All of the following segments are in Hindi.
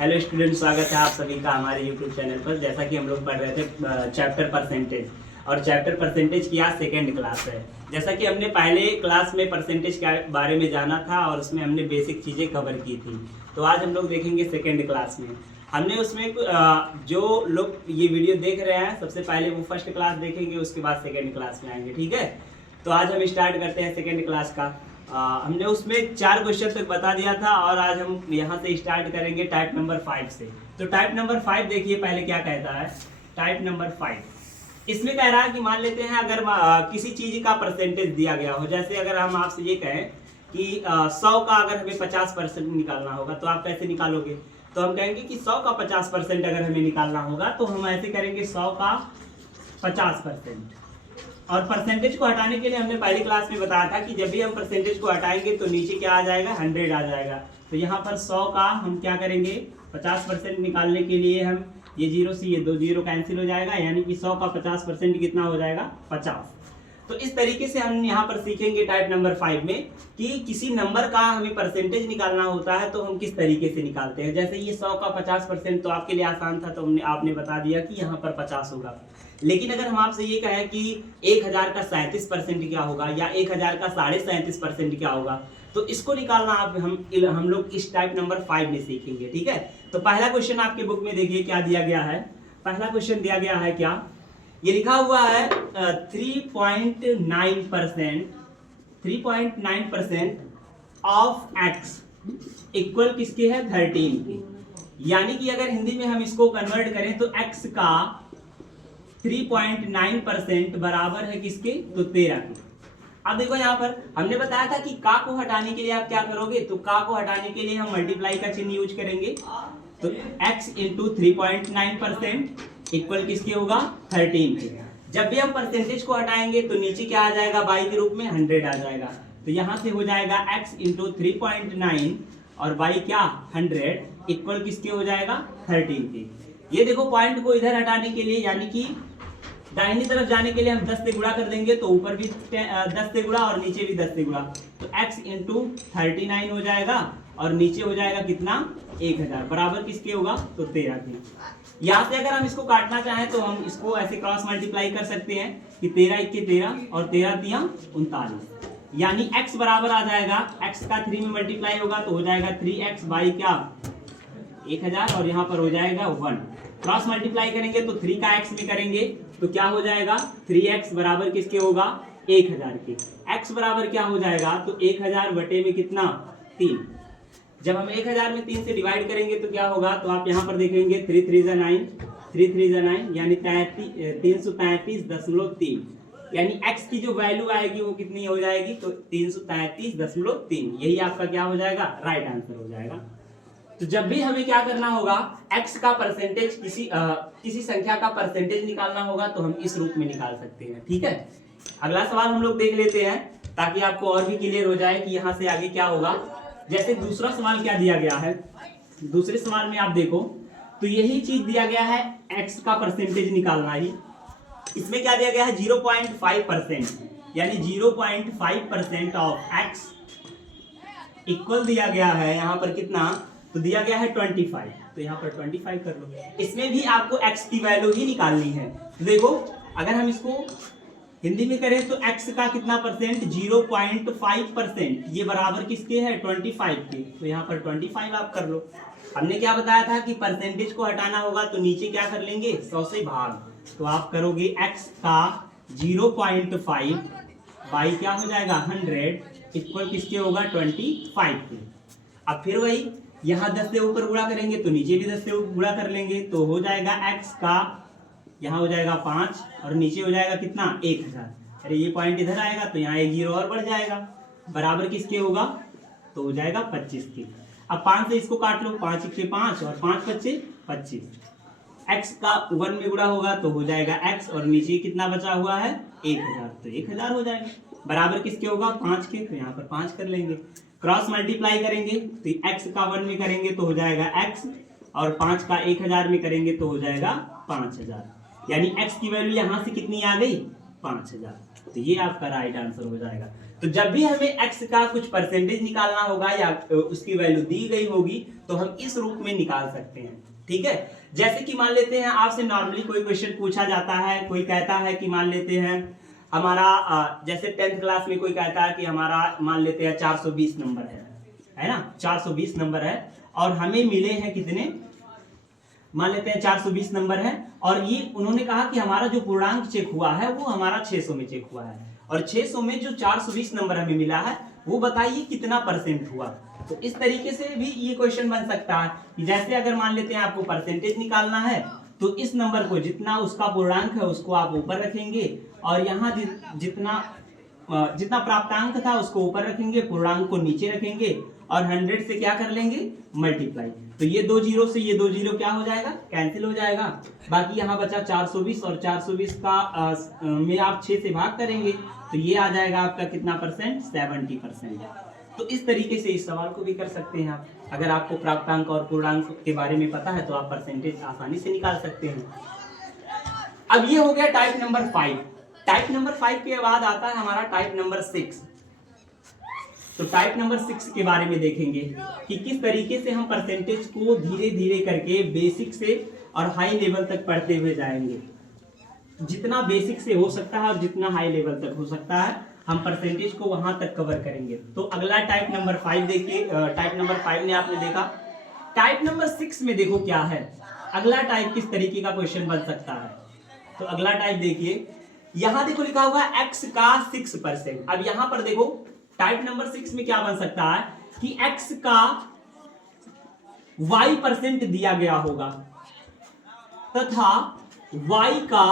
हेलो स्टूडेंट, स्वागत है आप सभी का हमारे यूट्यूब चैनल पर। जैसा कि हम लोग पढ़ रहे थे चैप्टर परसेंटेज, और चैप्टर परसेंटेज की आज सेकेंड क्लास है। जैसा कि हमने पहले क्लास में परसेंटेज के बारे में जाना था और उसमें हमने बेसिक चीज़ें कवर की थी, तो आज हम लोग देखेंगे सेकेंड क्लास में। हमने उसमें जो लोग ये वीडियो देख रहे हैं सबसे पहले वो फर्स्ट क्लास देखेंगे, उसके बाद सेकेंड क्लास में आएंगे। ठीक है, तो आज हम स्टार्ट करते हैं सेकेंड क्लास का। हमने उसमें 4 क्वेश्चन तक बता दिया था और आज हम यहाँ से स्टार्ट करेंगे टाइप नंबर 5 से। तो टाइप नंबर 5 देखिए पहले क्या कहता है। टाइप नंबर 5 इसमें कह रहा है कि मान लेते हैं अगर किसी चीज का परसेंटेज दिया गया हो, जैसे अगर हम आपसे ये कहें कि 100 का अगर हमें 50% निकालना होगा तो आप कैसे निकालोगे। तो हम कहेंगे कि 100 का 50% अगर हमें निकालना होगा तो हम ऐसे करेंगे 100 का 50%। और परसेंटेज को हटाने के लिए हमने पहली क्लास में बताया था कि जब भी हम परसेंटेज को हटाएंगे तो नीचे क्या आ जाएगा, 100 आ जाएगा। तो यहाँ पर 100 का हम क्या करेंगे, 50% निकालने के लिए हम ये 0 से ये 2 0 कैंसिल हो जाएगा, यानी कि 100 का 50% कितना हो जाएगा, 50। तो इस तरीके से हम यहाँ पर सीखेंगे टाइप नंबर 5 में कि किसी नंबर का हमें परसेंटेज निकालना होता है तो हम किस तरीके से निकालते हैं। जैसे ये 100 का 50% तो आपके लिए आसान था, तो आपने बता दिया कि यहाँ पर 50 होगा। लेकिन अगर हम आपसे ये कहें कि 1000 का 37% क्या होगा या 1000 का 37.5% क्या होगा, तो इसको निकालना हम लोग इस टाइप नंबर 5 में सीखेंगे। ठीक है, तो पहला क्वेश्चन आपके बुक में देखिए क्या दिया गया है। पहला क्वेश्चन दिया गया है, क्या ये लिखा हुआ है 3.9% ऑफ एक्स इक्वल किसके है, 13 के। यानी कि अगर हिंदी में हम इसको कन्वर्ट करें तो एक्स का 3.9% बराबर है किसके, तो 13 के। अब देखो यहाँ पर हमने बताया था कि का को हटाने के लिए आप क्या करोगे, तो का को हटाने के लिए हम मल्टीप्लाई का चिन्ह यूज करेंगे। तो x इंटू 3.9% इक्वल किसके होगा, 13 के। जब भी हम परसेंटेज को हटाएंगे तो नीचे क्या आ जाएगा, y के रूप में 100 आ जाएगा। तो यहाँ से हो जाएगा x इंटू 3.9 और y क्या 100 इक्वल किसके हो जाएगा, 13 के। ये देखो पॉइंट को इधर हटाने के लिए, यानी कि दाहिनी तरफ जाने के लिए हम 10 से गुणा कर देंगे, तो ऊपर भी 10 से गुणा और नीचे भी 10 से गुणा। तो x इंटू 39 हो जाएगा और नीचे हो जाएगा कितना, 1000 बराबर किसके होगा, तो 13 के। यहाँ से अगर हम इसको काटना चाहें तो हम इसको ऐसे क्रॉस मल्टीप्लाई कर सकते हैं कि 13 1 13 और 13 3 39, यानी x बराबर आ जाएगा, x का 3 में मल्टीप्लाई होगा तो हो जाएगा 3x बाई क्या 1000 और यहाँ पर हो जाएगा 1। क्रॉस मल्टीप्लाई करेंगे तो 3 का x में करेंगे तो क्या हो जाएगा, 3x बराबर किसके होगा, 1000 के। x बराबर क्या हो जाएगा, तो 1000 बटे में कितना, 3। जब हम 1000 में 3 से डिवाइड करेंगे तो क्या होगा, तो आप यहाँ पर देखेंगे 3 3 जा 9 यानी 333.3, यानी x की जो वैल्यू आएगी वो कितनी हो जाएगी, तो 333.3। यही आपका क्या हो जाएगा, राइट आंसर हो जाएगा। तो जब भी हमें क्या करना होगा, x का परसेंटेज किसी संख्या का परसेंटेज निकालना होगा तो हम इस रूप में निकाल सकते हैं। ठीक है, अगला सवाल हम लोग देख लेते हैं ताकि आपको और भी क्लियर हो जाए कि यहाँ से आगे क्या होगा। जैसे दूसरा सवाल क्या दिया गया है, दूसरे सवाल में आप देखो तो यही चीज दिया गया है, x का परसेंटेज निकालना ही। इसमें क्या दिया गया है, 0.5%, यानी 0.5% ऑफ x इक्वल दिया गया है यहाँ पर कितना, तो दिया गया है 25। तो यहाँ पर 25 कर लो। इसमें भी आपको x की वैल्यू ही निकालनी है। तो देखो अगर हम इसको हिंदी में करें तो x का कितना परसेंट, 0.5%, ये बराबर किसके है, 25 के। तो यहाँ पर 25 आप कर लो। हमने क्या बताया था कि परसेंटेज को हटाना होगा तो नीचे क्या कर लेंगे, 100 से भाग। तो आप करोगे x का 0.5 बाई क्या हो जाएगा, 100 इक्वल किसके होगा, 25 के। अब फिर वही यहाँ 10 से ऊपर गुणा करेंगे तो नीचे भी 10 से गुणा कर लेंगे, तो हो जाएगा x का यहाँ हो जाएगा 5 और नीचे हो जाएगा कितना, 1000। अरे ये पॉइंट इधर आएगा तो यहाँ एक 0 और बढ़ जाएगा, बराबर किसके होगा, तो हो जाएगा 25 के। अब 5 से इसको काट लो, 5 1 5 और 5 5 25। x का 1 में गुणा होगा तो हो जाएगा x और नीचे कितना बचा हुआ है, 1000। तो 1000 हो जाएगा, बराबर किसके होगा, 5 के। तो यहाँ पर 5 कर लेंगे, क्रॉस मल्टीप्लाई करेंगे तो x का 1 में करेंगे तो हो जाएगा x और 5 का 1000 में करेंगे तो हो जाएगा 5000, यानी x की वैल्यू यहाँ से कितनी आ गई, 5000। तो ये आपका राइट आंसर हो जाएगा। तो जब भी हमें x का कुछ परसेंटेज निकालना होगा या उसकी वैल्यू दी गई होगी तो हम इस रूप में निकाल सकते हैं। ठीक है, जैसे कि मान लेते हैं आपसे नॉर्मली कोई क्वेश्चन पूछा जाता है, कोई कहता है कि मान लेते हैं हमारा जैसे 10th क्लास में कोई कहता है कि हमारा मान लेते हैं 420 नंबर है ना, 420 नंबर है और हमें मिले हैं कितने, मान लेते हैं 420 नंबर है और ये उन्होंने कहा कि हमारा जो पूर्णांक चेक हुआ है वो हमारा 600 में चेक हुआ है और 600 में जो 420 नंबर हमें मिला है वो बताइए कितना परसेंट हुआ। तो इस तरीके से भी ये क्वेश्चन बन सकता है कि जैसे अगर मान लेते हैं आपको परसेंटेज निकालना है तो इस नंबर को जितना उसका पूर्णांक है उसको आप ऊपर रखेंगे और यहाँ जितना प्राप्तांक था उसको ऊपर रखेंगे, पूर्णांक को नीचे रखेंगे और 100 से क्या कर लेंगे, मल्टीप्लाई। तो ये 2 जीरो से ये 2 जीरो क्या हो जाएगा, कैंसिल हो जाएगा। बाकी यहाँ बचा 420 और 420 का में आप 6 से भाग करेंगे तो ये आ जाएगा आपका कितना परसेंट, 70%। तो इस तरीके से इस सवाल को भी कर सकते हैं आप। अगर आपको प्राप्तांक और पूर्णांक के बारे में पता है तो आप परसेंटेज आसानी से निकाल सकते हैं। अब ये हो गया टाइप नंबर 5। टाइप नंबर 5 के बाद आता है हमारा टाइप नंबर 6। तो टाइप नंबर 6 के बारे में देखेंगे कि किस तरीके से हम परसेंटेज को धीरे धीरे करके बेसिक से और हाई लेवल तक पढ़ते हुए जाएंगे। जितना बेसिक से हो सकता है और जितना हाई लेवल तक हो सकता है हम परसेंटेज को वहां तक कवर करेंगे। तो अगला टाइप नंबर 5 देखिए। टाइप नंबर 5 ने आपने देखा। टाइप नंबर 6 में देखो क्या है, अगला टाइप किस तरीके का क्वेश्चन बन सकता है। तो अगला टाइप देखिए, यहां देखो लिखा हुआ x का 6%। अब यहां पर देखो टाइप नंबर 6 में क्या बन सकता है कि x का y% दिया गया होगा तथा y का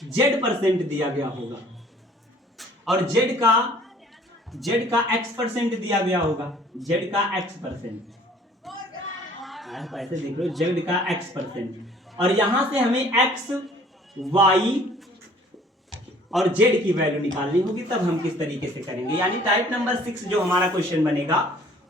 z% दिया गया होगा और z का x% दिया गया होगा, z का x%। ऐसे देख लो, z का x%। और यहां से हमें x, y और z की वैल्यू निकालनी होगी, तब हम किस तरीके से करेंगे। यानी टाइप नंबर 6 जो हमारा क्वेश्चन बनेगा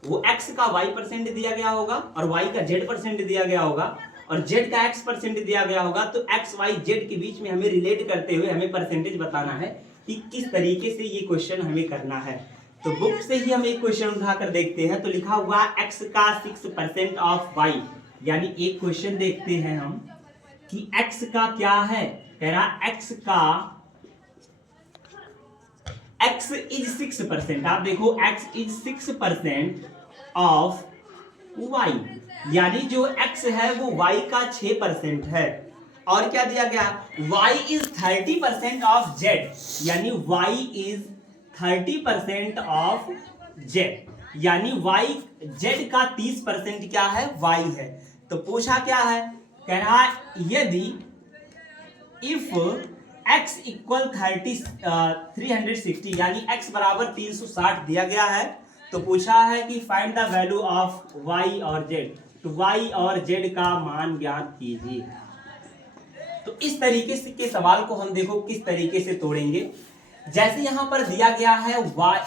वो x का y% दिया गया होगा और y का z% दिया गया होगा और z का x% दिया गया होगा। तो x, y, z के बीच में हमें रिलेट करते हुए हमें परसेंटेज बताना है कि किस तरीके से ये क्वेश्चन हमें करना है। तो बुक से ही हम एक क्वेश्चन उठाकर देखते हैं। तो लिखा हुआ x का 6% ऑफ y, यानी एक क्वेश्चन देखते हैं हम कि x का क्या है। कह रहा x का x is 6%। आप देखो x is 6% ऑफ y, यानी जो x है वो y का 6% है। और क्या दिया गया, y is 30% ऑफ z, यानी y is 30% ऑफ z, यानी y z का 30% क्या है, y है। तो पूछा क्या है, कह रहा है यदि इफ x इक्वल 360, यानी x बराबर 360 दिया गया है तो पूछा है कि find the value of y और z। तो y और z का मान ज्ञात कीजिए। तो इस तरीके से के सवाल को हम देखो किस तरीके से तोड़ेंगे। जैसे यहां पर दिया गया है y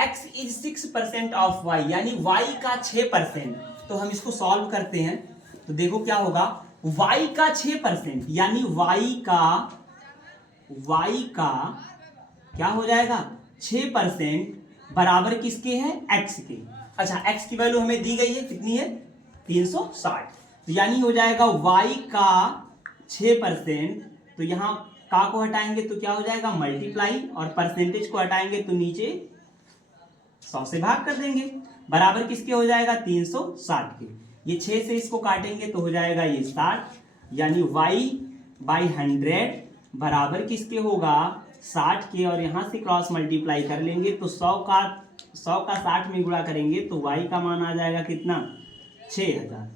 x is 6% of y, यानी y का 6%। तो हम इसको सॉल्व करते हैं तो देखो क्या होगा, y का 6%, यानी y का क्या हो जाएगा, 6% बराबर किसके है, x के। अच्छा, x की वैल्यू हमें दी गई है, कितनी है, 360। तो यानी हो जाएगा y का 6%। तो यहाँ का को हटाएंगे तो क्या हो जाएगा, मल्टीप्लाई, और परसेंटेज को हटाएंगे तो नीचे 100 से भाग कर देंगे, बराबर किसके हो जाएगा, 360 के। ये 6 से इसको काटेंगे तो हो जाएगा ये 60, यानी y/100 बराबर किसके होगा, 60 के। और यहां से क्रॉस मल्टीप्लाई कर लेंगे तो 100 का 60 में गुणा करेंगे तो y का मान आ जाएगा कितना, 6000,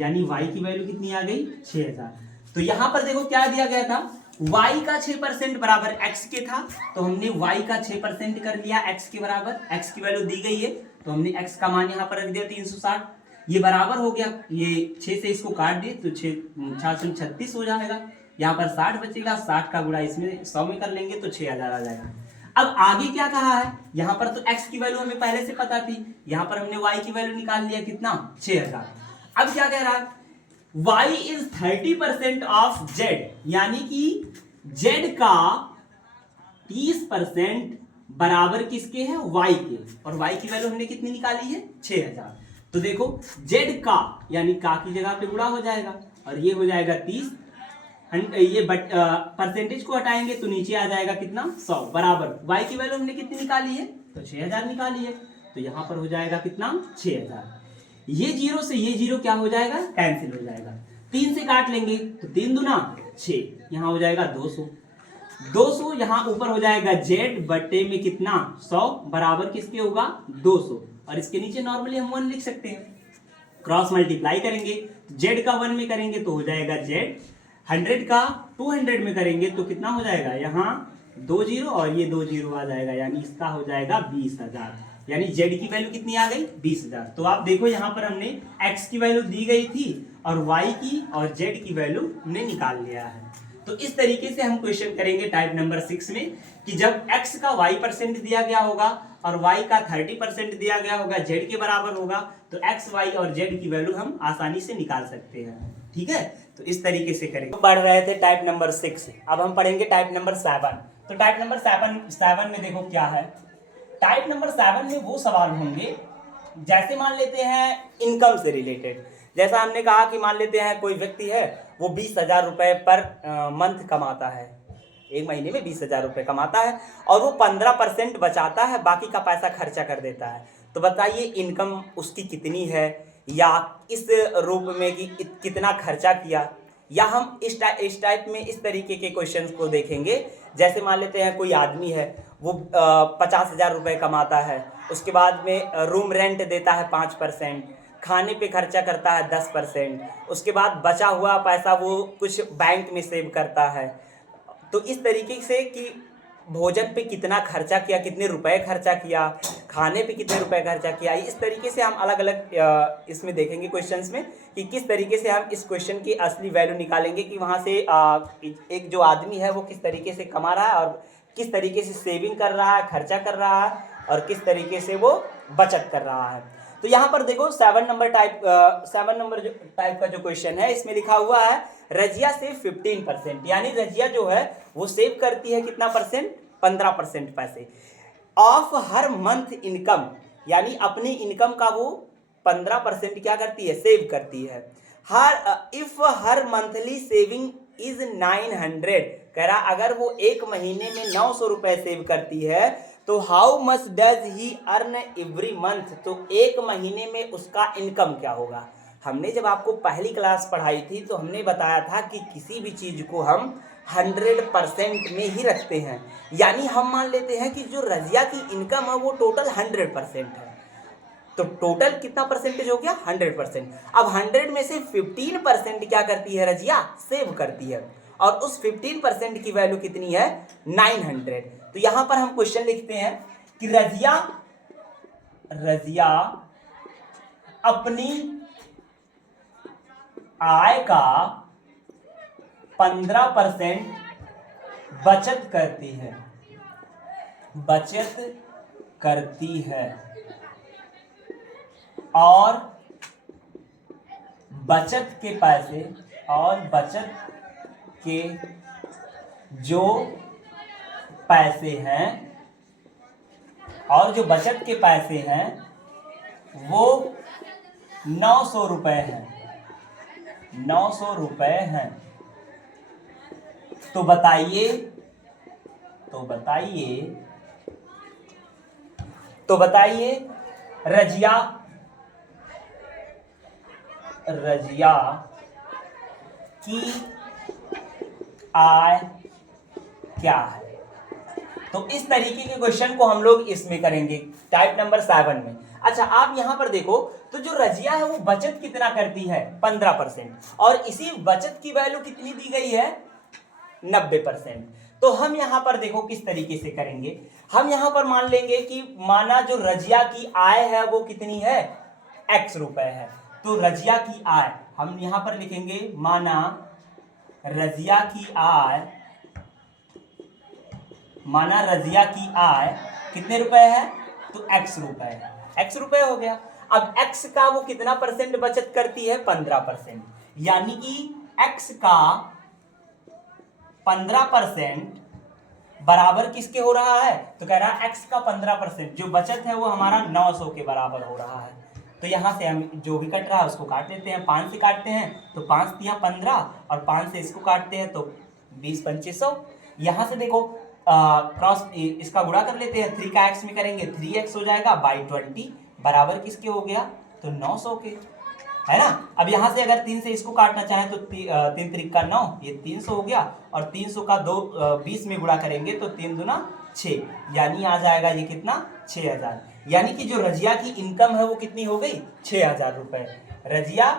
यानी y की वैल्यू कितनी आ गई, 6000। तो यहां पर देखो क्या दिया गया था, y का 6% बराबर x के था, तो हमने y का 6% कर लिया x के बराबर। x की वैल्यू दी गई है तो हमने x का मान यहां पर रख दिया 360। ये बराबर हो गया, ये 6 से इसको काट दिए तो 6 36 हो जाएगा। यहाँ पर 60 बचेगा, 60 का गुणा इसमें 100 में कर लेंगे तो 6000 आ जाएगा। अब आगे क्या कहा है, यहाँ पर तो x की वैल्यू हमें पहले से पता थी, यहाँ पर हमने y की वैल्यू निकाल लिया, कितना, 6000। अब क्या कह रहा है, y is 30% ऑफ z, यानी कि z का 30% बराबर किसके है, y के, और y की वैल्यू हमने कितनी निकाली है 6000। तो देखो z का यानी का की जगह पे गुणा हो जाएगा और ये हो जाएगा 30, ये परसेंटेज को हटाएंगे तो नीचे आ जाएगा कितना 100 बराबर y की वैल्यू हमने कितनी निकाली है तो 6000 निकाली है। तो यहाँ पर हो जाएगा कितना 6000। ये जीरो से ये जीरो क्या हो जाएगा कैंसिल हो जाएगा, 3 से काट लेंगे तो 3 दूना 6, यहाँ हो जाएगा 200। 200 यहाँ ऊपर हो जाएगा z बटे में कितना 100 बराबर किसके होगा 200, और इसके नीचे नॉर्मली हम 1 लिख सकते हैं। क्रॉस मल्टीप्लाई करेंगे, z का 1 में करेंगे तो हो जाएगा z, 100 का 200 में करेंगे तो कितना हो जाएगा, यहाँ 2 जीरो और ये 2 जीरो आ जाएगा, यानी इसका हो जाएगा 20000, यानी z की वैल्यू कितनी आ गई 20000। तो आप देखो यहाँ पर हमने x की वैल्यू दी गई थी और y की और z की वैल्यू हमने निकाल लिया है। तो इस तरीके से हम क्वेश्चन करेंगे टाइप नंबर 6 में कि जब x का y% दिया गया होगा और y का 30% दिया गया होगा, z के बराबर होगा, तो x, y और z की वैल्यू हम आसानी से निकाल सकते हैं। ठीक है, तो इस तरीके से करेंगे। तो पढ़ रहे थे टाइप नंबर 6, अब हम पढ़ेंगे टाइप नंबर 7। तो टाइप नंबर 7 में देखो क्या है। टाइप नंबर 7 में वो सवाल होंगे जैसे मान लेते हैं इनकम से रिलेटेड, जैसा हमने कहा कि मान लेते हैं कोई व्यक्ति है वो 20,000 रुपए पर मंथ कमाता है, एक महीने में 20,000 रुपए कमाता है और वो 15% बचाता है, बाकी का पैसा खर्चा कर देता है। तो बताइए इनकम उसकी कितनी है, या इस रूप में कि कितना खर्चा किया, या हम इस टाइप में इस तरीके के क्वेश्चंस को देखेंगे। जैसे मान लेते हैं कोई आदमी है वो 50,000 रुपए कमाता है, उसके बाद में रूम रेंट देता है 5%, खाने पे खर्चा करता है 10%, उसके बाद बचा हुआ पैसा वो कुछ बैंक में सेव करता है। तो इस तरीके से कि भोजन पे कितना खर्चा किया, कितने रुपए खर्चा किया, खाने पे कितने रुपए खर्चा किया, इस तरीके से हम अलग अलग इसमें देखेंगे क्वेश्चंस में कि किस तरीके से हम इस क्वेश्चन की असली वैल्यू निकालेंगे कि वहाँ से एक जो आदमी है वो किस तरीके से कमा रहा है और किस तरीके से सेविंग कर रहा है, खर्चा कर रहा है और किस तरीके से वो बचत कर रहा है। तो यहाँ पर देखो 7 नंबर टाइप का जो क्वेश्चन है इसमें लिखा हुआ है रजिया से 15%, यानी रजिया जो है वो सेव करती है कितना परसेंट 15% पैसे ऑफ हर मंथ इनकम, यानी अपनी इनकम का वो 15% क्या करती है सेव करती है। If her monthly saving is 900, कह रहा अगर वो एक महीने में 900 रुपए सेव करती है तो how much does he earn every month, तो एक महीने में उसका इनकम क्या होगा। हमने जब आपको पहली क्लास पढ़ाई थी तो हमने बताया था कि किसी भी चीज को हम 100% में ही रखते हैं, यानी हम मान लेते हैं कि जो रजिया की इनकम है वो टोटल 100% है, तो टोटल कितना परसेंटेज हो गया 100%। अब 100 में से 15% क्या करती है रजिया सेव करती है, और उस 15% की वैल्यू कितनी है 900। तो यहां पर हम क्वेश्चन लिखते हैं कि रजिया अपनी आय का 15% बचत करती है और बचत के जो बचत के पैसे हैं वो 900 रुपए हैं, 900 रुपए हैं। तो बताइए रजिया की आय क्या है। तो इस तरीके के क्वेश्चन को हम लोग इसमें करेंगे टाइप नंबर 7 में। अच्छा आप यहां पर देखो तो जो रजिया है वो बचत कितना करती है 15%, और इसी बचत की वैल्यू कितनी दी गई है 90%। तो हम यहां पर देखो किस तरीके से करेंगे। हम यहां पर मान लेंगे कि माना जो रजिया की आय है वो कितनी है x रुपए है, तो रजिया की आय हम यहां पर लिखेंगे माना रजिया की आय कितने रुपए है तो x रुपए है, x रुपए हो गया। अब x का वो कितना परसेंट बचत करती है 15%, यानी कि x का 15% बराबर किसके हो रहा है, तो कह रहा है x का 15%, जो बचत है वो हमारा 900 के बराबर हो रहा है। तो यहाँ से हम जो भी कट रहा है उसको काट लेते हैं, 5 से काटते हैं तो 5 तियां 15 और 5 से इसको काटते हैं तो 20 2500। यहाँ से देखो क्रॉस इसका गुणा कर लेते हैं, 3 का x में करेंगे 3x हो जाएगा बाई 20 बराबर किसके हो गया, तो 900 के, है ना। अब यहाँ से अगर 3 से इसको काटना चाहें तो 3 3 का 9, ये 300 हो गया, और 300 का 20 में गुणा करेंगे तो 3 दूना 6, यानी आ जाएगा ये कितना, 6000। यानी कि जो रजिया की इनकम है वो कितनी हो गई, 6000 रुपए। रजिया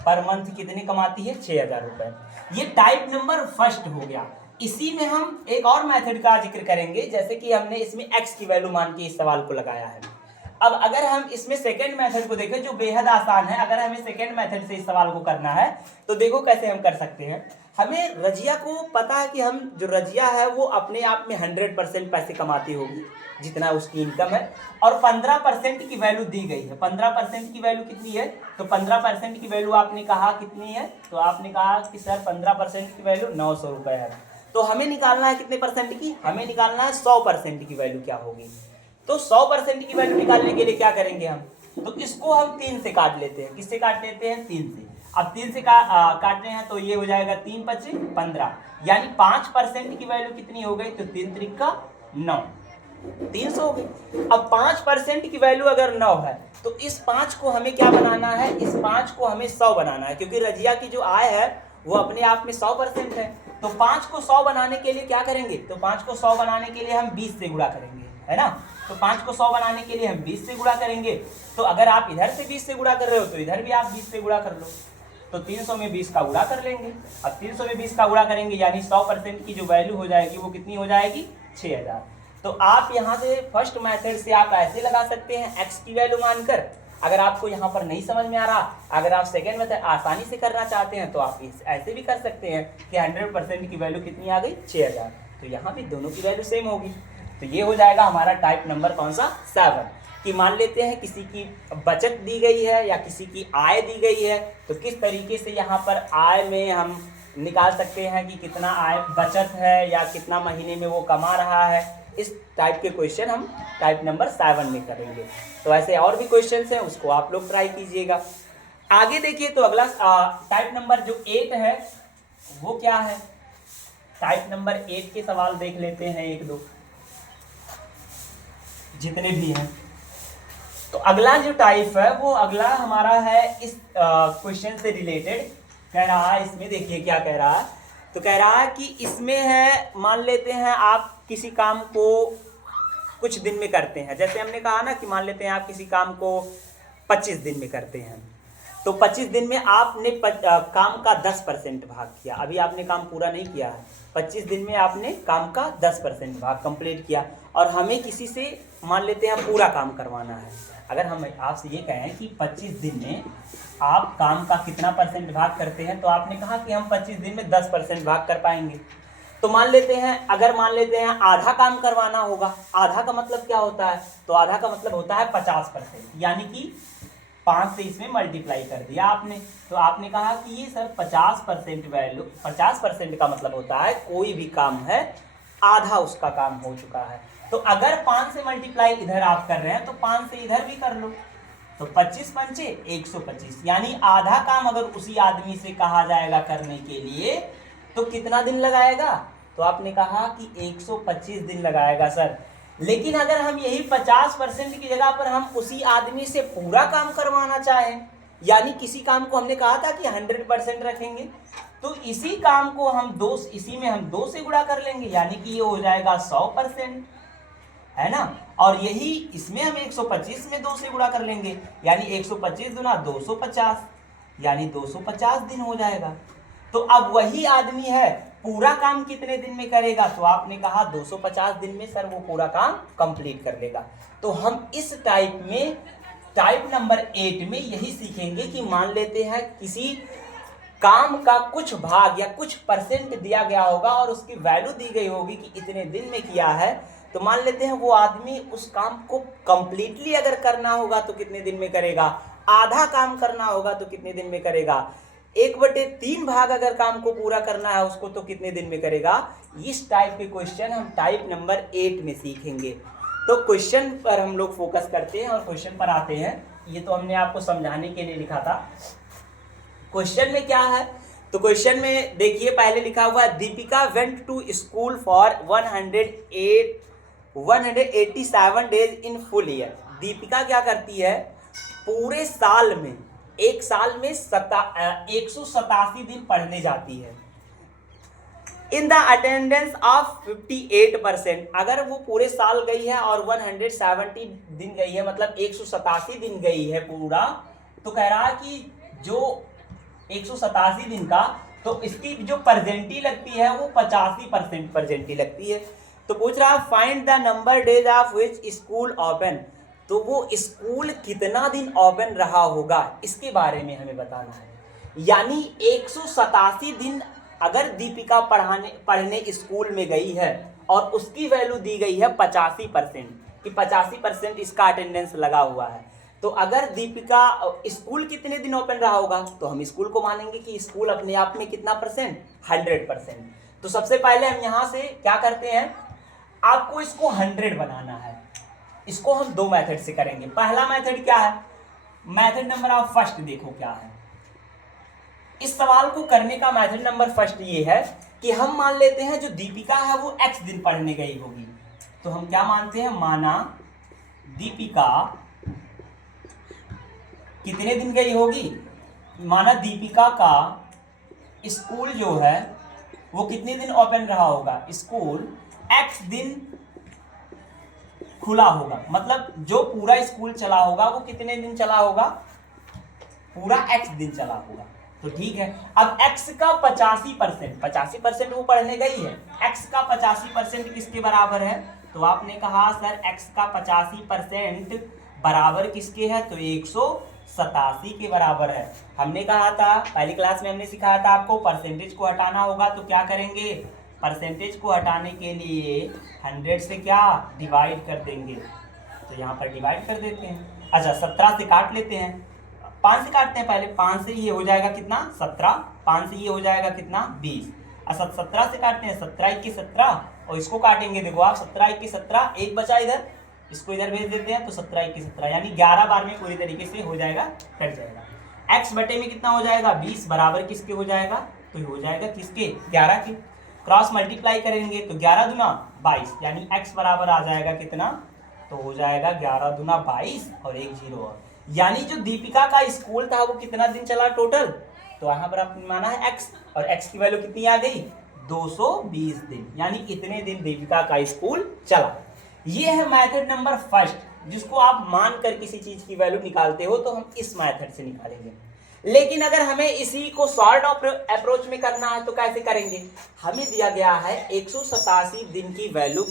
पर मंथ कितने कमाती है, 6000 रुपए। ये टाइप नंबर फर्स्ट हो गया। इसी में हम एक और मेथड का जिक्र करेंगे, जैसे कि हमने इसमें x की वैल्यू मान के इस सवाल को लगाया है। अब अगर हम इसमें सेकंड मेथड को देखें जो बेहद आसान है, अगर हमें सेकंड मेथड से इस सवाल को करना है तो देखो कैसे हम कर सकते हैं। हमें रजिया को पता है कि हम जो रजिया है वो अपने आप में 100% पैसे कमाती होगी जितना उसकी इनकम है, और 15% की वैल्यू दी गई है। 15% की वैल्यू कितनी है, तो 15% की वैल्यू आपने कहा कितनी है, तो आपने कहा कि सर 15% की वैल्यू 900 रुपए है। तो हमें निकालना है कितने परसेंट की, हमें निकालना है 100% की वैल्यू क्या होगी। तो 100% की वैल्यू निकालने के लिए क्या करेंगे हम, तो इसको हम 3 से काट लेते हैं। किससे काट लेते हैं, 3 से। अब 3 से काट रहे हैं तो ये हो जाएगा 3 5 15, यानी 5% की वैल्यू कितनी हो गई, तो 3 3 का 9, 300 हो गई। अब 5% की वैल्यू अगर 9 है तो इस 5 को हमें क्या बनाना है, इस 5 को हमें 100 बनाना है, क्योंकि रजिया की जो आय है वो अपने आप में 100% है। तो 5 को 100 बनाने के लिए क्या करेंगे, तो 5 को 100 बनाने के लिए हम 20 से गुणा करेंगे, है ना। तो 5 को 100 बनाने के लिए हम 20 से गुणा करेंगे। तो अगर आप इधर से 20 से गुणा कर रहे हो तो इधर भी आप 20 से गुणा कर लो। तो 300 में 20 का गुणा कर लेंगे। अब 300 में 20 का गुणा करेंगे यानी 100% की जो वैल्यू हो जाएगी वो कितनी हो जाएगी, 6000। तो आप यहाँ से फर्स्ट मेथड से आप ऐसे लगा सकते हैं x की वैल्यू मानकर। अगर आपको यहाँ पर नहीं समझ में आ रहा, अगर आप सेकेंड मेथड आसानी से करना चाहते हैं तो आप ऐसे भी कर सकते हैं कि 100% की वैल्यू कितनी आ गई, 6000। तो यहाँ भी दोनों की वैल्यू सेम होगी। तो ये हो जाएगा हमारा टाइप नंबर कौन सा, 7, कि मान लेते हैं किसी की बचत दी गई है या किसी की आय दी गई है, तो किस तरीके से यहाँ पर आय में हम निकाल सकते हैं कि कितना आय बचत है या कितना महीने में वो कमा रहा है। इस टाइप के क्वेश्चन हम टाइप नंबर 7 में करेंगे। तो ऐसे और भी क्वेश्चन हैं, उसको आप लोग ट्राई कीजिएगा। आगे देखिए तो अगला टाइप नंबर जो 8 है वो क्या है। टाइप नंबर 8 के सवाल देख लेते हैं, 1 2 जितने भी हैं। तो अगला जो टाइप है वो अगला हमारा है इस क्वेश्चन से रिलेटेड। कह रहा है इसमें, देखिए क्या कह रहा है, तो कह रहा है कि इसमें है, मान लेते हैं आप किसी काम को कुछ दिन में करते हैं। जैसे हमने कहा ना कि मान लेते हैं आप किसी काम को 25 दिन में करते हैं, तो 25 दिन में आपने काम का 10% भाग किया। अभी आपने काम पूरा नहीं किया है, 25 दिन में आपने काम का 10% भाग कंप्लीट किया, और हमें किसी से मान लेते हैं पूरा काम करवाना है। अगर हम आपसे ये कहें कि 25 दिन में आप काम का कितना परसेंट भाग करते हैं, तो आपने कहा कि हम 25 दिन में 10% भाग कर पाएंगे। तो मान लेते हैं, अगर मान लेते हैं आधा काम करवाना होगा। आधा का मतलब क्या होता है, तो आधा का मतलब होता है 50%, यानी कि 5 से इसमें मल्टीप्लाई कर दिया आपने। तो आपने कहा कि ये सर 50% वैल्यू, 50% का मतलब होता है कोई भी काम है आधा उसका काम हो चुका है। तो अगर 5 से मल्टीप्लाई इधर आप कर रहे हैं तो 5 से इधर भी कर लो, तो 25 पंचे 125, यानी आधा काम अगर उसी आदमी से कहा जाएगा करने के लिए तो कितना दिन लगाएगा, तो आपने कहा कि 125 दिन लगाएगा सर। लेकिन अगर हम यही 50% की जगह पर हम उसी आदमी से पूरा काम करवाना चाहें, यानी किसी काम को हमने कहा था कि 100% रखेंगे, तो इसी काम को हम इसी में हम 2 से गुणा कर लेंगे, यानी कि ये हो जाएगा 100%, है ना। और यही इसमें हम 125 में 2 से गुणा कर लेंगे, यानी 125 गुना 250, यानी 250 दिन हो जाएगा। तो अब वही आदमी है पूरा काम कितने दिन में करेगा, तो आपने कहा 250 दिन में सर वो पूरा काम कंप्लीट कर लेगा। तो हम इस टाइप में, टाइप नंबर 8 में यही सीखेंगे कि मान लेते हैं किसी काम का कुछ भाग या कुछ परसेंट दिया गया होगा और उसकी वैल्यू दी गई होगी कि इतने दिन में किया है, तो मान लेते हैं वो आदमी उस काम को कंप्लीटली अगर करना होगा तो कितने दिन में करेगा, आधा काम करना होगा तो कितने दिन में करेगा, 1/3 भाग अगर काम को पूरा करना है उसको तो कितने दिन में करेगा। इस टाइप के क्वेश्चन हम टाइप नंबर 8 में सीखेंगे। तो क्वेश्चन पर हम लोग फोकस करते हैं और क्वेश्चन पर आते हैं। ये तो हमने आपको समझाने के लिए लिखा था। क्वेश्चन में क्या है, तो क्वेश्चन में देखिए पहले लिखा हुआ है Deepika went to school for 187 days in full year. Deepika क्या करती है पूरे साल में, एक साल में 187 दिन पढ़ने जाती है। इन द अटेंडेंस ऑफ 58%, अगर वो पूरे साल गई है और 170 दिन गई है, मतलब 187 दिन गई है पूरा, तो कह रहा है कि जो 187 दिन का, तो इसकी जो परसेंटी लगती है वो 85% परसेंटी लगती है। तो पूछ रहा है find the number days of which school open, तो वो स्कूल कितना दिन ओपन रहा होगा इसके बारे में हमें बताना है। यानी 187 दिन अगर दीपिका पढ़ने स्कूल में गई है और उसकी वैल्यू दी गई है 85%, कि 85% इसका अटेंडेंस लगा हुआ है, तो अगर दीपिका स्कूल कितने दिन ओपन रहा होगा, तो हम स्कूल को मानेंगे कि स्कूल अपने आप में कितना परसेंट, 100%। तो सबसे पहले हम यहाँ से क्या करते हैं, आपको इसको 100 बनाना है। इसको हम दो मेथड से करेंगे। पहला मेथड क्या है, मेथड नंबर ऑफ फर्स्ट देखो क्या है। इस सवाल को करने का मेथड नंबर फर्स्ट ये है कि हम मान लेते हैं जो दीपिका है वो x दिन पढ़ने गई होगी, तो हम क्या मानते हैं, माना दीपिका कितने दिन गई होगी, माना दीपिका का स्कूल जो है वो कितने दिन ओपन रहा होगा, स्कूल x दिन खुला होगा, मतलब जो पूरा स्कूल चला होगा वो कितने दिन चला होगा, पूरा x दिन चला होगा। तो ठीक है, अब x का 85% वो पढ़ने गई है, x का 85% किसके बराबर है, तो आपने कहा सर x का 85% बराबर किसके है, तो 187 के बराबर है। हमने कहा था पहली क्लास में, हमने सिखाया था आपको परसेंटेज को हटाना होगा, तो क्या करेंगे, परसेंटेज को हटाने के लिए 100 से क्या डिवाइड कर देंगे, तो यहाँ पर डिवाइड कर देते हैं। अच्छा 17 से काट लेते हैं, 5 से काटते हैं पहले, 5 से ये हो जाएगा कितना 17, 5 से ये हो जाएगा कितना 20। अच्छा 17 से काटते हैं, 17 1 17, और इसको काटेंगे, देखो आप 17 1 17, एक बचा इधर, इसको इधर भेज देते हैं, तो 17 1 17, यानी 11 बार में पूरी तरीके से हो जाएगा, कट जाएगा। x बटे में कितना हो जाएगा, 20 बराबर किसके हो जाएगा, तो हो जाएगा किसके, 11 के। क्रॉस मल्टीप्लाई करेंगे तो 11 दूना 22, यानी x बराबर आ जाएगा कितना, तो हो जाएगा 11 दूना 22 और एक 0 और, यानी जो दीपिका का स्कूल था वो कितना दिन चला टोटल, तो यहाँ पर आपने माना है x, और x की वैल्यू कितनी आ गई, 220 दिन, यानी इतने दिन दीपिका का स्कूल चला। ये है मेथड नंबर फर्स्ट, जिसको आप मानकर किसी चीज की वैल्यू निकालते हो, तो हम इस मेथड से निकालेंगे। लेकिन अगर हमें इसी को शॉर्ट अप्रोच में करना है तो कैसे करेंगे, हमें दिया गया है 187 दिन की वैल्यू,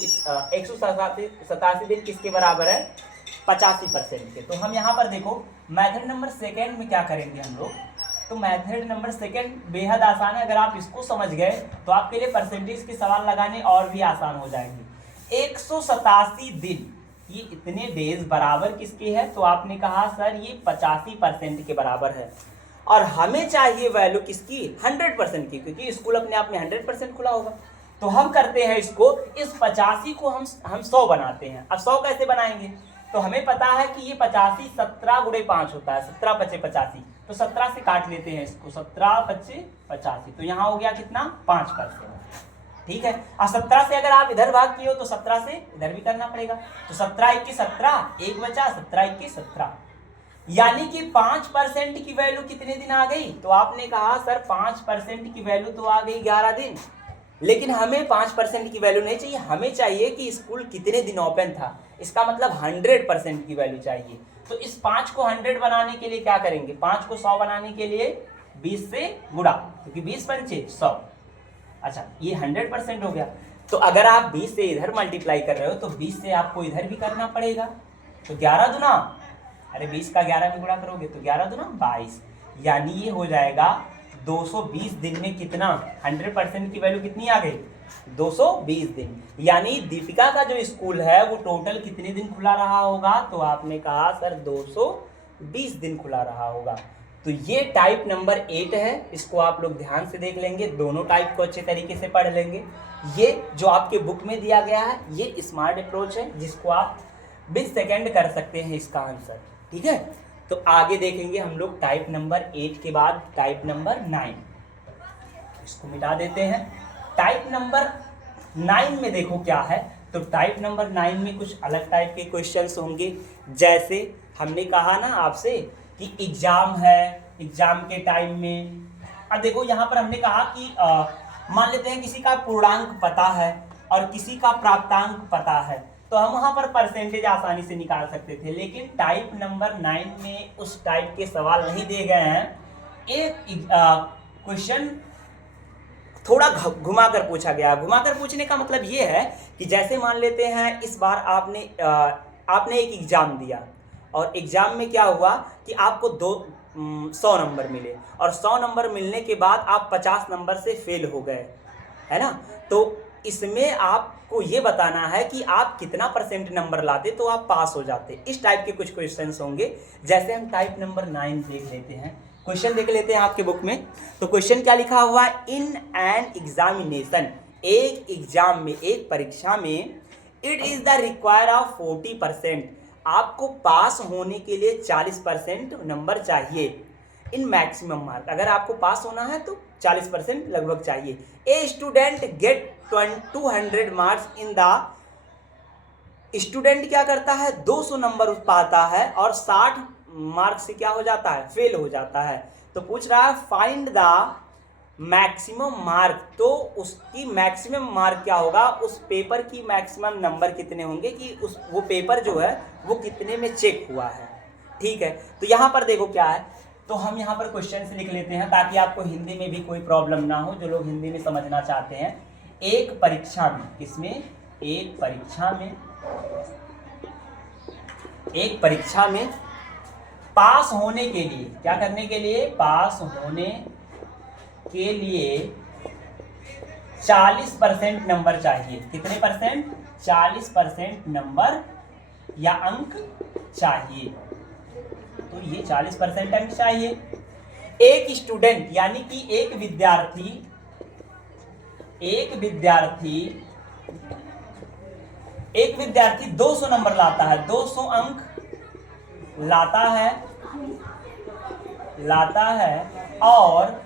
187 दिन किसके बराबर है, 85% के। तो हम यहाँ पर देखो मेथड नंबर सेकेंड में क्या करेंगे हम लोग, तो मेथड नंबर सेकेंड बेहद आसान है, अगर आप इसको समझ गए तो आपके लिए परसेंटेज के सवाल लगाने और भी आसान हो जाएंगे। 187 दिन, ये इतने डेज बराबर किसके है, तो आपने कहा सर ये 85% के बराबर है, और हमें चाहिए वैल्यू किसकी, 100% की, क्योंकि स्कूल अपने आप में 100% खुला होगा। तो हम करते हैं इसको, इस 85 को हम 100 बनाते हैं। अब 100 कैसे बनाएंगे, तो हमें पता है कि ये 85 17 गुणे 5 होता है, 17 5 85, तो 17 से काट लेते हैं इसको, 17 5 85, तो यहाँ हो गया कितना 5%, ठीक है। और 17 से अगर आप इधर भाग किए हो तो 17 से इधर भी करना पड़ेगा, तो 17 1 17, एक बचा, 17 1 17, यानी कि 5% की वैल्यू कितने दिन आ गई, तो आपने कहा सर 5% की वैल्यू तो आ गई 11 दिन, लेकिन हमें 5% की वैल्यू नहीं चाहिए, हमें चाहिए कि स्कूल कितने दिन ओपन था, इसका मतलब 100% की वैल्यू चाहिए। तो इस 5 को 100 बनाने के लिए क्या करेंगे, 5 को 100 बनाने के लिए 20 से गुणा, क्योंकि 20 पंचे 100। अच्छा ये 100% हो गया, तो अगर आप 20 से इधर मल्टीप्लाई कर रहे हो तो 20 से आपको इधर भी करना पड़ेगा, तो 11 दूना, अरे 20 का 11 में गुणा करोगे तो 11 दूना 22, यानी ये हो जाएगा 220 दिन में कितना, 100% की वैल्यू कितनी आ गई, 220 दिन। यानी दीपिका का जो स्कूल है वो टोटल कितने दिन खुला रहा होगा, तो आपने कहा सर 220 दिन खुला रहा होगा। तो ये टाइप नंबर 8 है, इसको आप लोग ध्यान से देख लेंगे, दोनों टाइप को अच्छे तरीके से पढ़ लेंगे। ये जो आपके बुक में दिया गया है ये स्मार्ट अप्रोच है, जिसको आप 20 सेकेंड कर सकते हैं इसका आंसर, ठीक है। तो आगे देखेंगे हम लोग टाइप नंबर 8 के बाद टाइप नंबर 9, इसको मिटा देते हैं। टाइप नंबर 9 में देखो क्या है, तो टाइप नंबर 9 में कुछ अलग टाइप के क्वेश्चंस होंगे। जैसे हमने कहा ना आपसे कि एग्जाम है, एग्जाम के टाइम में अब देखो यहाँ पर हमने कहा कि मान लेते हैं किसी का पूर्णांक पता है और किसी का प्राप्तांक पता है, तो हम वहाँ पर परसेंटेज आसानी से निकाल सकते थे। लेकिन टाइप नंबर 9 में उस टाइप के सवाल नहीं दिए गए हैं। एक क्वेश्चन थोड़ा घुमा कर पूछा गया। घुमा कर पूछने का मतलब ये है कि जैसे मान लेते हैं इस बार आपने एक एग्जाम दिया और एग्जाम में क्या हुआ कि आपको 100 नंबर मिले और 100 नंबर मिलने के बाद आप 50 नंबर से फेल हो गए, है ना। तो इसमें आपको ये बताना है कि आप कितना परसेंट नंबर लाते तो आप पास हो जाते। इस टाइप के कुछ क्वेश्चंस होंगे। जैसे हम टाइप नंबर 9 देख लेते हैं, क्वेश्चन देख लेते हैं आपके बुक में। तो क्वेश्चन क्या लिखा हुआ है, इन एन एग्जामिनेशन, एक एग्जाम में, एक परीक्षा में, it is the require of 40%, आपको पास होने के लिए 40% नंबर चाहिए। इन मैक्सिमम मार्क, अगर आपको पास होना है तो 40% लगभग चाहिए। A student gate 200 marks in the, student क्या करता है 200 नंबर पाता है और 60 मार्क से क्या हो जाता है, फेल हो जाता है। तो पूछ रहा है फाइंड द मैक्सिमम मार्क, तो उसकी मैक्सिमम मार्क क्या होगा, उस पेपर की मैक्सिमम नंबर कितने होंगे कि वो पेपर जो है वो कितने में चेक हुआ है, ठीक है। तो यहाँ पर देखो क्या है, तो हम यहाँ पर क्वेश्चन से लिख लेते हैं ताकि आपको हिंदी में भी कोई प्रॉब्लम ना हो, जो लोग हिंदी में समझना चाहते हैं। एक परीक्षा में, किसमें, एक परीक्षा में पास होने के लिए, क्या करने के लिए, पास होने के लिए 40% नंबर चाहिए। कितने परसेंट, 40% नंबर या अंक चाहिए। तो ये 40% अंक चाहिए। एक स्टूडेंट यानी कि एक विद्यार्थी 200 नंबर लाता है, 200 अंक लाता है और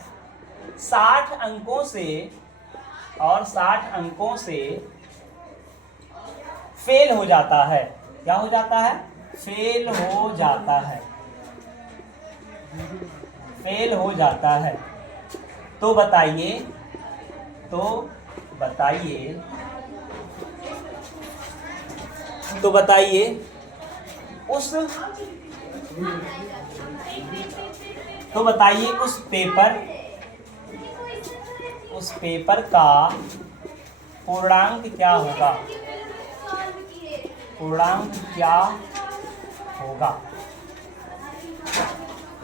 60 अंकों से फेल हो जाता है। क्या हो जाता है, फेल हो जाता है। तो बताइए उस पेपर का पूर्णांक क्या होगा।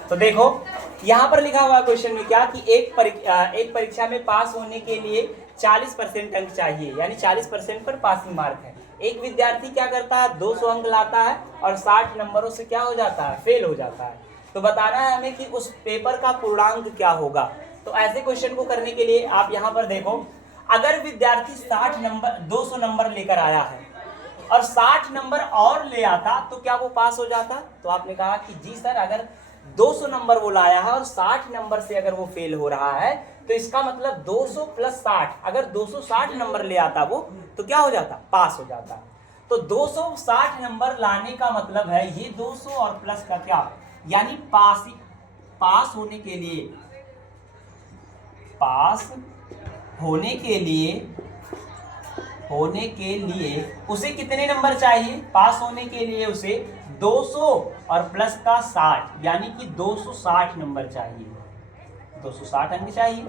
तो देखो यहां पर लिखा हुआ क्वेश्चन में क्या कि एक परीक्षा में पास होने के लिए 40% अंक चाहिए, यानी 40% पर पासिंग मार्क है। एक विद्यार्थी क्या करता है, 200 अंक लाता है और 60 नंबरों से क्या हो जाता है, फेल हो जाता है। तो बताना है हमें कि उस पेपर का पूर्णांक क्या होगा। तो ऐसे क्वेश्चन को करने के लिए आप यहाँ पर देखो, अगर विद्यार्थी 200 नंबर लेकर आया है और 60 नंबर और ले आता तो क्या वो पास हो जाता। तो आपने कहा कि जी सर, अगर 200 नंबर वो लाया है और 60 नंबर से अगर वो फेल हो रहा है तो इसका मतलब 200 प्लस 60, अगर 260 नंबर ले आता वो तो क्या हो जाता, पास हो जाता। तो 260 नंबर लाने का मतलब है ये 200 और प्लस का क्या, यानी पास होने के लिए उसे कितने नंबर चाहिए, पास होने के लिए उसे 200 और प्लस का 60, यानी कि 260 नंबर चाहिए, 260 अंक चाहिए।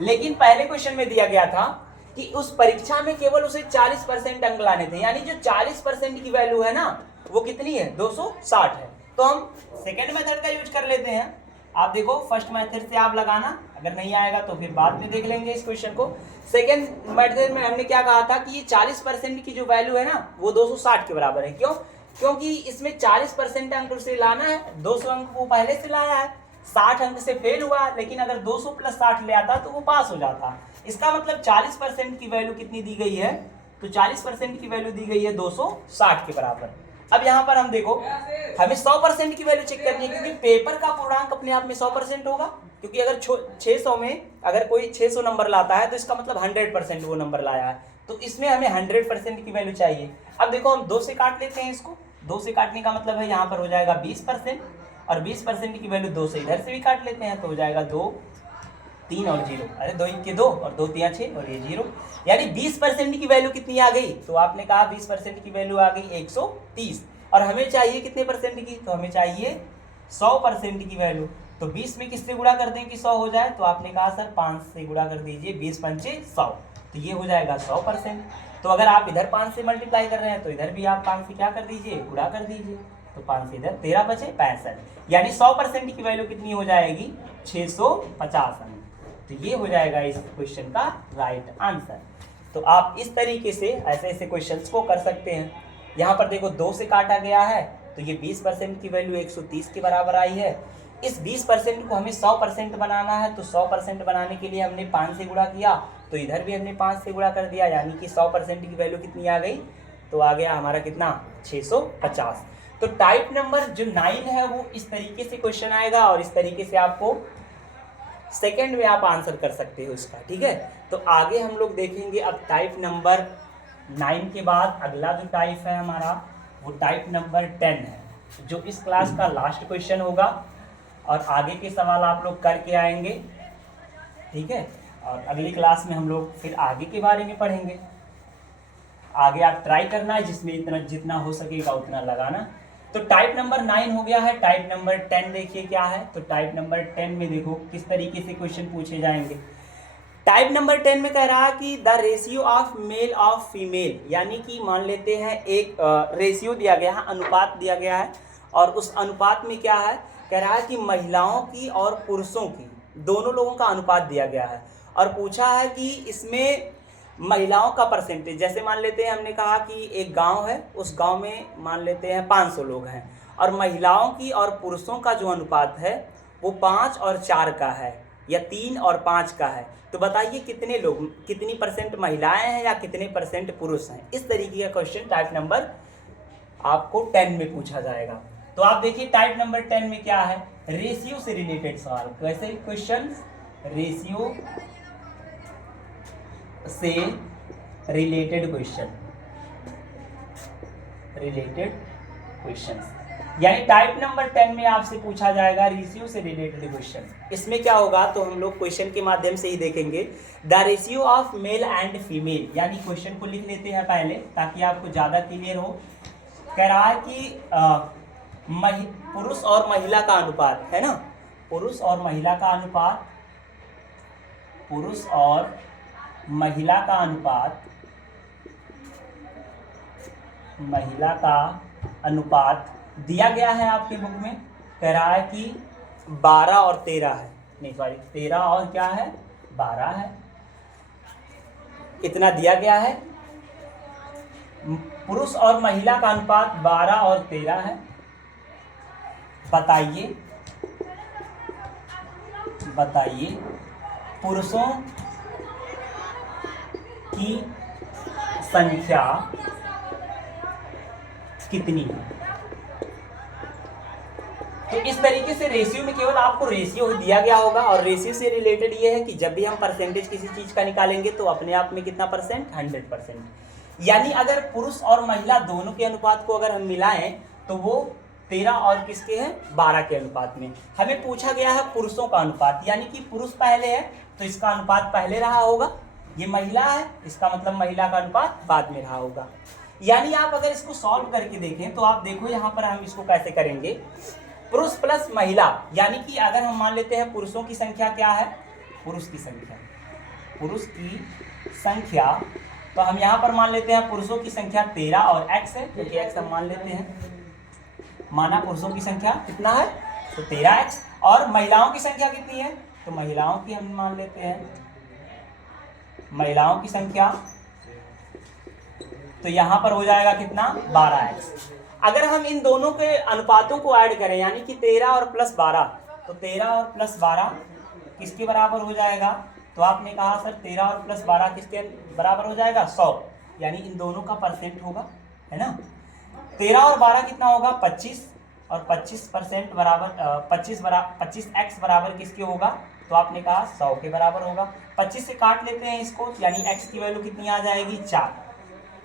लेकिन पहले क्वेश्चन में दिया गया था कि उस परीक्षा में केवल उसे 40% अंक लाने थे, यानी जो 40% की वैल्यू है ना वो कितनी है, 260 है। तो हम सेकेंड मेथड का यूज कर लेते हैं। आप देखो फर्स्ट मेथड से आप लगाना, अगर नहीं आएगा तो फिर बाद में देख लेंगे इस क्वेश्चन को। सेकेंड मेथड में हमने क्या कहा था कि ये 40% की जो वैल्यू है ना वो 260 के बराबर है। क्योंकि इसमें 40% अंक से लाना है, 200 अंक वो पहले से लाया है, 60 अंक से फेल हुआ, लेकिन अगर 200 + 60 ले आता तो वो पास हो जाता। इसका मतलब 40% की वैल्यू कितनी दी गई है, तो 40% की वैल्यू दी गई है 260 के बराबर। अब यहाँ पर हम देखो, हमें 100% की वैल्यू चेक करनी है, क्योंकि पेपर का पूर्णांक अपने आप में 100% होगा। क्योंकि अगर 600 में अगर कोई 600 नंबर लाता है तो इसका मतलब 100% वो नंबर लाया है, तो इसमें हमें 100% की वैल्यू चाहिए। अब देखो हम 2 से काट लेते हैं इसको, 2 से काटने का मतलब है यहाँ पर हो जाएगा 20%, और 20% की वैल्यू 2 से इधर से भी काट लेते हैं तो हो जाएगा 2, 3 और 0, अरे 2 1 के 2 और 2 3 6 और ये 0, यानी 20% की वैल्यू कितनी आ गई, तो आपने कहा 20% की वैल्यू आ गई 130, और हमें चाहिए कितने परसेंट की, तो हमें चाहिए 100% की वैल्यू। तो 20 में किससे गुणा कर दें कि 100 हो जाए, तो आपने कहा सर 5 से गुणा कर दीजिए, 20 पंचे 100, तो ये हो जाएगा 100%। तो अगर आप इधर 5 से मल्टीप्लाई कर रहे हैं तो इधर भी आप 5 से क्या कर दीजिए, गुणा कर दीजिए, तो 5 से इधर 13 बचे 65, यानी 100% की वैल्यू कितनी हो जाएगी, 650 अंक। तो ये हो जाएगा इस क्वेश्चन का राइट आंसर। तो आप इस तरीके से ऐसे ऐसे क्वेश्चंस को कर सकते हैं। यहाँ पर देखो 2 से काटा गया है तो ये 20% की वैल्यू 130 के बराबर आई है। इस 20% को हमें 100% बनाना है, तो 100% बनाने के लिए हमने 5 से गुणा किया, तो इधर भी हमने 5 से गुणा कर दिया, यानी कि 100% की वैल्यू कितनी आ गई, तो आ गया हमारा कितना, 650। तो टाइप नंबर जो 9 है वो इस तरीके से क्वेश्चन आएगा, और इस तरीके से आपको सेकंड में आप आंसर कर सकते हो इसका, ठीक है। तो आगे हम लोग देखेंगे अब टाइप नंबर 9 के बाद अगला जो टाइप है हमारा वो टाइप नंबर 10 है, जो इस क्लास का लास्ट क्वेश्चन होगा, और आगे के सवाल आप लोग करके आएंगे, ठीक है। और अगली क्लास में हम लोग फिर आगे के बारे में पढ़ेंगे। आगे आप ट्राई करना है, जिसमें इतना जितना हो सकेगा उतना लगाना। तो टाइप नंबर 9 हो गया है। टाइप नंबर 10 देखिए क्या है। तो टाइप नंबर 10 में देखो किस तरीके से क्वेश्चन पूछे जाएंगे। टाइप नंबर 10 में कह रहा है कि the ratio of male of female, यानी कि मान लेते हैं एक रेशियो दिया गया है, अनुपात दिया गया है, और उस अनुपात में क्या है, कह रहा है कि महिलाओं की और पुरुषों की दोनों लोगों का अनुपात दिया गया है, और पूछा है कि इसमें महिलाओं का परसेंटेज, जैसे मान लेते हैं हमने कहा कि एक गांव है, उस गांव में मान लेते हैं 500 लोग हैं, और महिलाओं की और पुरुषों का जो अनुपात है वो 5 और 4 का है, या 3 और 5 का है। तो बताइए कितने लोग, कितनी परसेंट महिलाएं हैं या कितने परसेंट पुरुष हैं। इस तरीके का क्वेश्चन टाइप नंबर आपको 10 में पूछा जाएगा। तो आप देखिए टाइप नंबर 10 में क्या है, रेशियो से रिलेटेड सवाल। कैसे क्वेश्चन, रेशियो से रिलेटेड क्वेश्चन, यानी टाइप नंबर 10 में आपसे पूछा जाएगा रेशियो से रिलेटेड क्वेश्चन। इसमें क्या होगा, तो हम लोग क्वेश्चन के माध्यम से ही देखेंगे। The ratio of male and female, यानी क्वेश्चन को लिख लेते हैं पहले ताकि आपको ज़्यादा क्लियर हो। कह रहा है कि पुरुष और महिला का अनुपात है ना, पुरुष और महिला का अनुपात, पुरुष और महिला का अनुपात, महिला का अनुपात दिया गया है आपके बुक में। कह रहा है कि 12 और 13 है, नहीं सॉरी 13 और क्या है, 12 है, इतना दिया गया है। पुरुष और महिला का अनुपात 12 और 13 है। बताइए पुरुषों की संख्या कितनी है। तो इस तरीके से रेशियो में केवल आपको रेशियो दिया गया होगा, और रेशियो से रिलेटेड ये है कि जब भी हम परसेंटेज किसी चीज का निकालेंगे तो अपने आप में कितना परसेंट, 100%। यानी अगर पुरुष और महिला दोनों के अनुपात को अगर हम मिलाएं तो वो 13 और किसके हैं, 12 के अनुपात में। हमें पूछा गया है पुरुषों का अनुपात, यानी कि पुरुष पहले है तो इसका अनुपात पहले रहा होगा, ये महिला है इसका मतलब महिला का अनुपात बाद में रहा होगा। यानी आप अगर इसको सॉल्व करके देखें तो आप देखो यहाँ पर हम इसको कैसे करेंगे, पुरुष प्लस महिला, यानी कि अगर हम मान लेते हैं पुरुषों की संख्या क्या है, पुरुष की संख्या, तो हम यहाँ पर मान लेते हैं पुरुषों की संख्या 13 और x है, क्योंकि x हम मान लेते हैं, माना पुरुषों की संख्या कितना है, तो 13x, और महिलाओं की संख्या कितनी है, तो महिलाओं की हम मान लेते हैं, महिलाओं की संख्या, तो यहाँ पर हो जाएगा कितना, 12x। अगर हम इन दोनों के अनुपातों को ऐड करें, यानी कि 13 और प्लस 12, तो 13 और प्लस 12 किसके बराबर हो जाएगा? तो आपने कहा सर 13 और प्लस 12 किसके बराबर हो जाएगा? 100, यानी इन दोनों का परसेंट होगा, है ना। 13 और 12 कितना होगा? 25, और 25% बराबर 25x बराबर किसके होगा? तो आपने कहा 100 के बराबर होगा। 25 से काट लेते हैं इसको, यानी x की वैल्यू कितनी आ जाएगी? 4।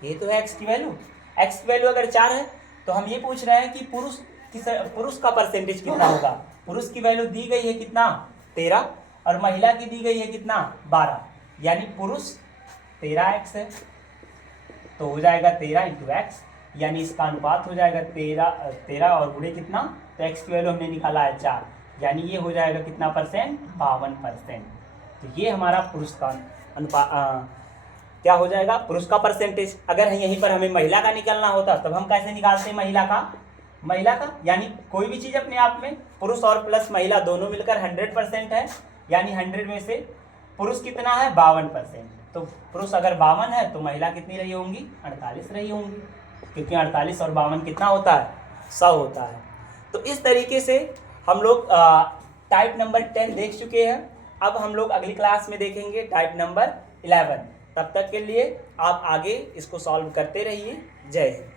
ये तो है x की वैल्यू। x की वैल्यू अगर 4 है तो हम ये पूछ रहे हैं कि पुरुष का परसेंटेज कितना होगा। पुरुष की वैल्यू दी गई है कितना? 13, और महिला की दी गई है कितना? 12, यानी पुरुष 13x है, तो हो जाएगा 13 × x, यानी इसका अनुपात हो जाएगा 13 और गुणे कितना? तो x की वैल्यू हमने निकाला है 4, यानी ये हो जाएगा कितना परसेंट? 52%। तो ये हमारा पुरुष का अनुपात क्या हो जाएगा? पुरुष का परसेंटेज। अगर यहीं पर हमें महिला का निकालना होता तब हम कैसे निकालते हैं महिला का? यानी कोई भी चीज़ अपने आप में पुरुष और प्लस महिला दोनों मिलकर 100% है, यानी 100 में से पुरुष कितना है? 52%। तो पुरुष अगर 52 है तो महिला कितनी रही होंगी? 48 रही होंगी, क्योंकि 48 और 52 कितना होता है? 100 होता है। तो इस तरीके से हम लोग टाइप नंबर 10 देख चुके हैं। अब हम लोग अगली क्लास में देखेंगे टाइप नंबर 11। तब तक के लिए आप आगे इसको सॉल्व करते रहिए। जय हिंद।